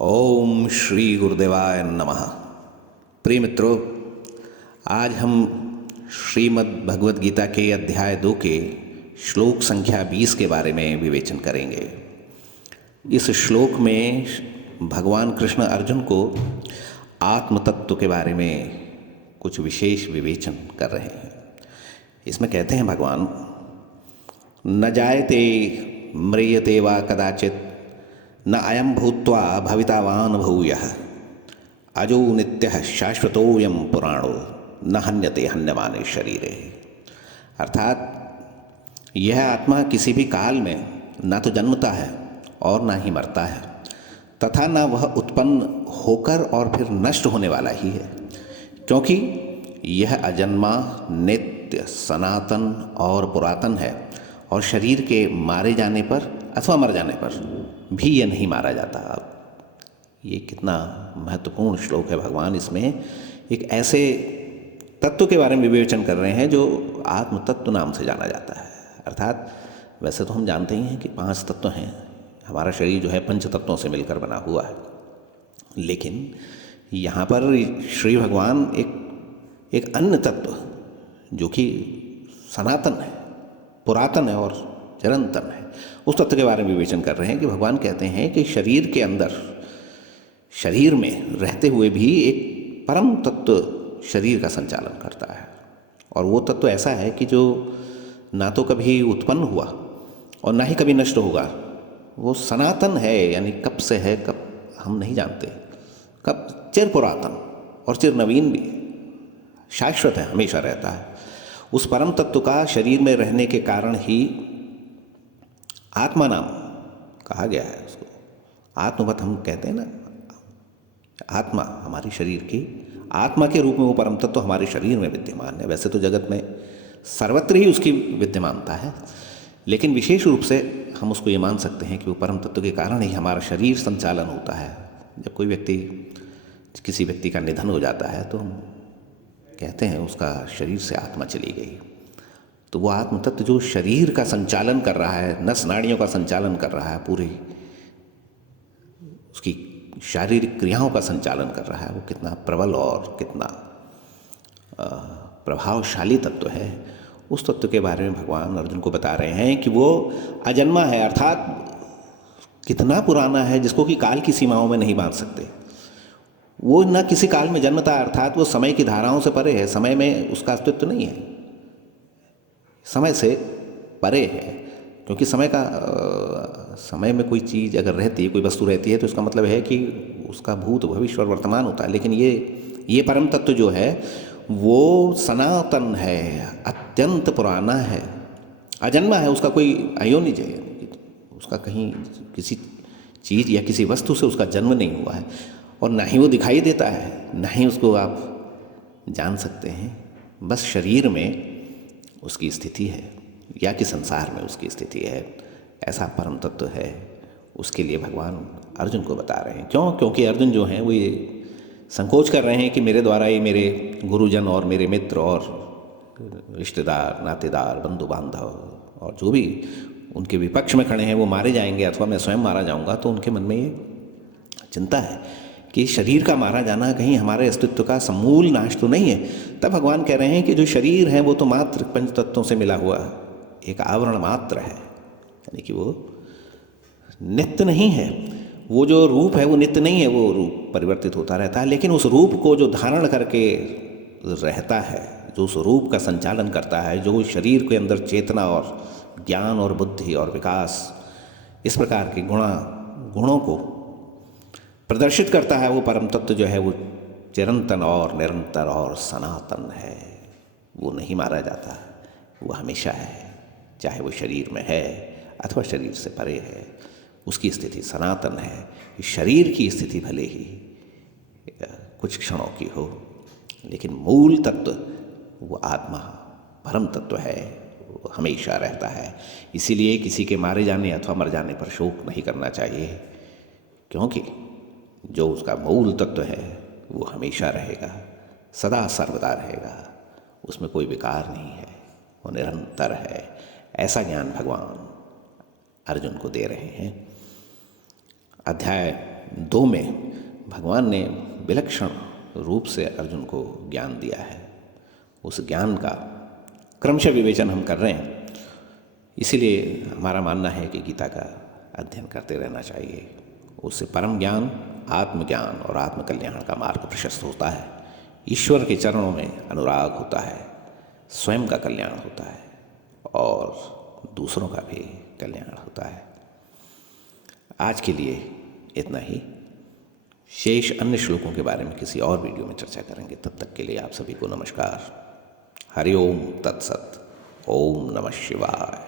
ओम श्री गुरुदेवाय नमः। प्रिय मित्रों, आज हम श्रीमद् भगवद गीता के अध्याय 2 के श्लोक संख्या 20 के बारे में विवेचन करेंगे। इस श्लोक में भगवान कृष्ण अर्जुन को आत्म तत्व के बारे में कुछ विशेष विवेचन कर रहे हैं। इसमें कहते हैं भगवान, न जायते म्रियते वा कदाचित न अयम भूत्वा भवितावान भूयः अजो नित्यः शाश्वतोऽयं पुराणो न हन्यते हन्यमाने शरीरे। अर्थात यह आत्मा किसी भी काल में न तो जन्मता है और न ही मरता है, तथा न वह उत्पन्न होकर और फिर नष्ट होने वाला ही है, क्योंकि यह अजन्मा, नित्य, सनातन और पुरातन है। और शरीर के मारे जाने पर अथवा मर जाने पर भी यह नहीं मारा जाता। अब ये कितना महत्वपूर्ण श्लोक है। भगवान इसमें एक ऐसे तत्व के बारे में विवेचन कर रहे हैं जो आत्म तत्व नाम से जाना जाता है। अर्थात वैसे तो हम जानते ही हैं कि 5 तत्व हैं। हमारा शरीर जो है 5 तत्वों से मिलकर बना हुआ है, लेकिन यहाँ पर श्री भगवान एक अन्य तत्व जो कि सनातन है, पुरातन है और चिरंतन है, उस तत्व के बारे में विवेचन कर रहे हैं। कि भगवान कहते हैं कि शरीर के अंदर, शरीर में रहते हुए भी एक परम तत्व शरीर का संचालन करता है। और वो तत्व ऐसा है कि जो ना तो कभी उत्पन्न हुआ और ना ही कभी नष्ट होगा। वो सनातन है, यानी कब से है कब हम नहीं जानते, कब चिर पुरातन और चिर नवीन भी, शाश्वत है, हमेशा रहता है। उस परम तत्व का शरीर में रहने के कारण ही आत्मा नाम कहा गया है उसको। आत्मवत हम कहते हैं ना, आत्मा हमारी शरीर की आत्मा के रूप में वो परम तत्व हमारे शरीर में विद्यमान है। वैसे तो जगत में सर्वत्र ही उसकी विद्यमानता है, लेकिन विशेष रूप से हम उसको ये मान सकते हैं कि वो परम तत्व के कारण ही हमारा शरीर संचालन होता है। जब कोई व्यक्ति, किसी व्यक्ति का निधन हो जाता है तो हम कहते हैं उसका शरीर से आत्मा चली गई। तो वो आत्म तत्व जो शरीर का संचालन कर रहा है, नस नाड़ियों का संचालन कर रहा है, पूरी उसकी शारीरिक क्रियाओं का संचालन कर रहा है, वो कितना प्रबल और कितना प्रभावशाली तत्व है। उस तत्व के बारे में भगवान अर्जुन को बता रहे हैं कि वो अजन्मा है, अर्थात कितना पुराना है जिसको कि काल की सीमाओं में नहीं बांध सकते। वो न किसी काल में जन्मता है, अर्थात वो समय की धाराओं से परे है, समय में उसका अस्तित्व नहीं है, समय से परे है। क्योंकि समय में कोई चीज़ अगर रहती है, कोई वस्तु रहती है, तो इसका मतलब है कि उसका भूत, भविष्य और वर्तमान होता है। लेकिन ये परम तत्व जो है वो सनातन है, अत्यंत पुराना है, अजन्मा है, उसका कोई अयोनिज है, उसका कहीं किसी चीज़ या किसी वस्तु से उसका जन्म नहीं हुआ है, और ना ही वो दिखाई देता है, ना ही उसको आप जान सकते हैं। बस शरीर में उसकी स्थिति है या कि संसार में उसकी स्थिति है। ऐसा परम तत्व है, उसके लिए भगवान अर्जुन को बता रहे हैं। क्यों? क्योंकि अर्जुन जो हैं वो ये संकोच कर रहे हैं कि मेरे द्वारा ये मेरे गुरुजन और मेरे मित्र और रिश्तेदार, नातेदार, बंधु बांधव और जो भी उनके विपक्ष में खड़े हैं वो मारे जाएंगे अथवा मैं स्वयं मारा जाऊंगा। तो उनके मन में ये चिंता है कि शरीर का मारा जाना कहीं हमारे अस्तित्व का समूल नाश तो नहीं है। तब भगवान कह रहे हैं कि जो शरीर है वो तो मात्र 5 तत्वों से मिला हुआ एक आवरण मात्र है, यानी कि वो नित्य नहीं है। वो जो रूप है वो नित्य नहीं है, वो रूप परिवर्तित होता रहता है। लेकिन उस रूप को जो धारण करके रहता है, जो उस रूप का संचालन करता है, जो शरीर के अंदर चेतना और ज्ञान और बुद्धि और विकास, इस प्रकार के गुणों को प्रदर्शित करता है, वो परम तत्व जो है वो चिरंतन और निरंतर और सनातन है। वो नहीं मारा जाता, वो हमेशा है, चाहे वो शरीर में है अथवा शरीर से परे है, उसकी स्थिति सनातन है। शरीर की स्थिति भले ही कुछ क्षणों की हो, लेकिन मूल तत्व वो आत्मा परम तत्व है, वो हमेशा रहता है। इसीलिए किसी के मारे जाने अथवा मर जाने पर शोक नहीं करना चाहिए, क्योंकि जो उसका मूल तत्व है वो हमेशा रहेगा, सदा सर्वदा रहेगा, उसमें कोई विकार नहीं है, वो निरंतर है। ऐसा ज्ञान भगवान अर्जुन को दे रहे हैं। अध्याय 2 में भगवान ने विलक्षण रूप से अर्जुन को ज्ञान दिया है। उस ज्ञान का क्रमशः विवेचन हम कर रहे हैं। इसीलिए हमारा मानना है कि गीता का अध्ययन करते रहना चाहिए। उससे परम ज्ञान, आत्मज्ञान और आत्मकल्याण का मार्ग प्रशस्त होता है। ईश्वर के चरणों में अनुराग होता है, स्वयं का कल्याण होता है और दूसरों का भी कल्याण होता है। आज के लिए इतना ही। शेष अन्य श्लोकों के बारे में किसी और वीडियो में चर्चा करेंगे। तब तक के लिए आप सभी को नमस्कार। हरि ओम तत्सत। ओम नमः शिवाय।